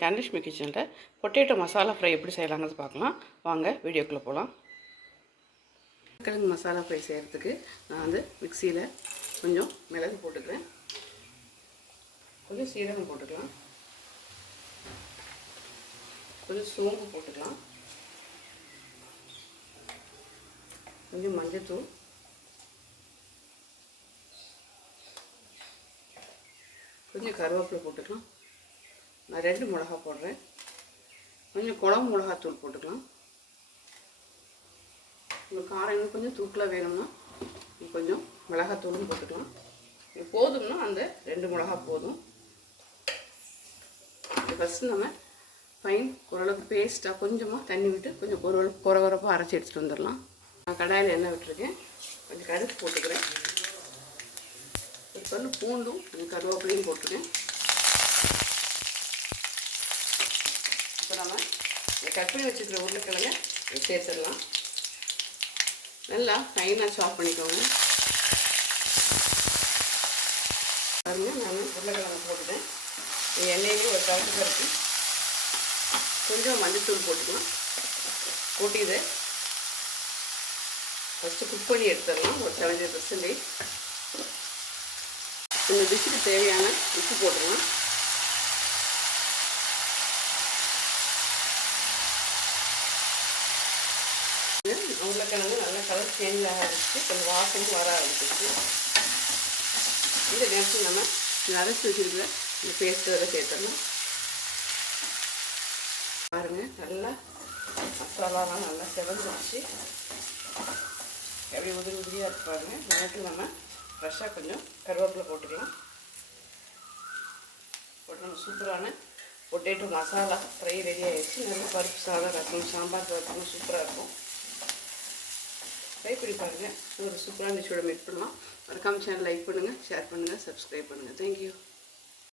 கேண்டிஷ்மி கிச்சனில் potato masala fry எப்படி செய்யலாங்கிறது பார்க்கலாம். வாங்க வீடியோக்குள்ளே போகலாம் கிழங்கு மசாலா ஃப்ரை செய்கிறதுக்கு நான் வந்து மிக்சியில் கொஞ்சம் மிளகு போட்டுக்கிறேன். கொஞ்சம் சீரகம் போட்டுக்கலாம். கொஞ்சம் சோம்பு போட்டுக்கலாம். கொஞ்சம் மஞ்சத்தூள். கொஞ்சம் கருவேப்பிலை போட்டுக்கலாம். நான் ரெண்டு மிளகா போடுறேன். கொஞ்சம் குழம்பு மிளகாத்தூள் போட்டுக்கலாம். உங்களுக்கு காரம் இன்னும் கொஞ்சம் தூக்கில் வேணும்னா கொஞ்சம் மிளகாத்தூளும் போட்டுக்கலாம். இது போதும்னா அந்த ரெண்டு மிளகா போதும். ஃபஸ்ட்டு நம்ம ஃபைன் ஓரளவுக்கு பேஸ்ட்டாக கொஞ்சமாக தண்ணி விட்டு கொஞ்சம் ஒரு குறை அரைச்சி எடுத்துகிட்டு வந்துடலாம். நான் கடாயில் எண்ணெய் விட்டுருக்கேன். கொஞ்சம் கருப்பு போட்டுக்கிறேன். இப்போ வந்து பூண்டும் கொஞ்சம் கருவேப்பிலையும் போட்டுருக்கேன் இப்போ நம்ம இந்த கட் பண்ணி வச்சுருக்கிற உருளைக்கிழங்க சேர்த்துடலாம். நல்லா ஃபைனாக சாப் பண்ணிக்கோங்க. பாருங்கள் நான் உருளைக்கிழங்கு போட்டுட்டேன். எண்ணெயிலே ஒரு கவுத்து பருப்பு. கொஞ்சம் மஞ்சத்தூள் போட்டுக்கலாம். போட்டு இதை ஃபஸ்ட்டு குக் பண்ணி எடுத்துடலாம். ஒரு செவன்டி பர்சன்டேஜ் இந்த டிஷ்ஷுக்கு தேவையான உப்பு போட்டுடலாம். உருளைக்கிழங்கு நல்லா கலர் சேஞ்ச் ஆக கொஞ்சம் வாசமும் வர ஆரம்பிச்சிச்சு இந்த நேரத்தில் நம்ம நரைச்சி வச்சுருக்கிற இந்த பேஸ்ட்டு வரை சேர்த்துடணும். பாருங்கள் நல்லா மசாலாலாம் நல்லா செவந்துருச்சு. எப்படி உதிரி உதிரியாக இருப்பாருங்க இந்த நேரத்தில் நம்ம ஃப்ரெஷ்ஷாக கொஞ்சம் கருவேப்பிலை போட்டுக்கலாம். போட்டு நம்ம சூப்பரான பொட்டேட்டோ மசாலா ஃப்ரை ரெடி ஆகிடுச்சு நல்லா பருப்பு சாதம் ரசம் சாம்பார் சாதம் சூப்பராக இருக்கும். பண்ணி பாருங்கள் ஒரு சூப்பரான டிஷ்ஷோட மீட் பண்ணலாம் மறக்காமல் சேனல் லைக் பண்ணுங்கள் ஷேர் பண்ணுங்கள் சப்ஸ்கிரைப் பண்ணுங்கள் தேங்க்யூ